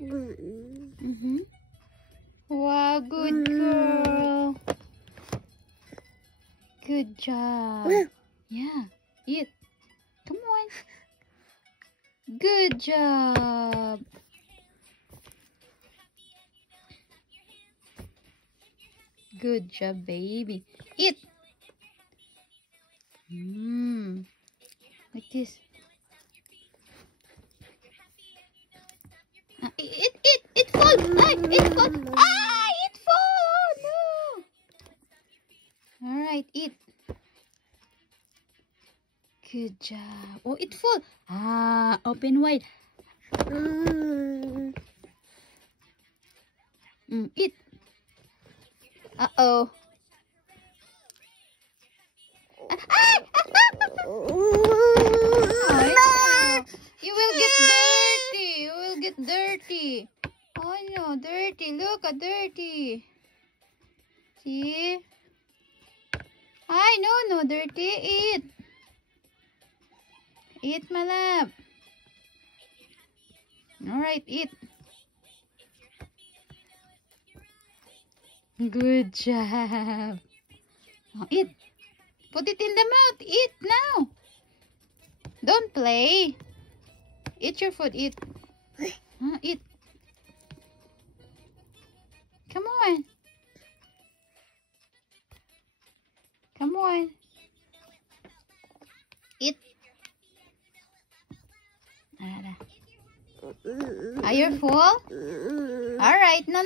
Mm-hmm. Wow, good girl. Good job. Yeah, eat. Come on. Good job. Good job, baby. Eat. Like this. It fall. It fall. It fall. No. All right, eat. Good job. Oh, it fall. Open wide. Eat. Uh-oh. You will get dirty. You will get dirty. Oh no, dirty. Look at dirty. See? No, dirty. Eat. Eat, my love. Alright, eat. Good job. Oh, eat. Put it in the mouth. Eat now. Don't play. Eat your food. Eat. Eat. Come on. Come on. Eat. Are you full? Alright. No.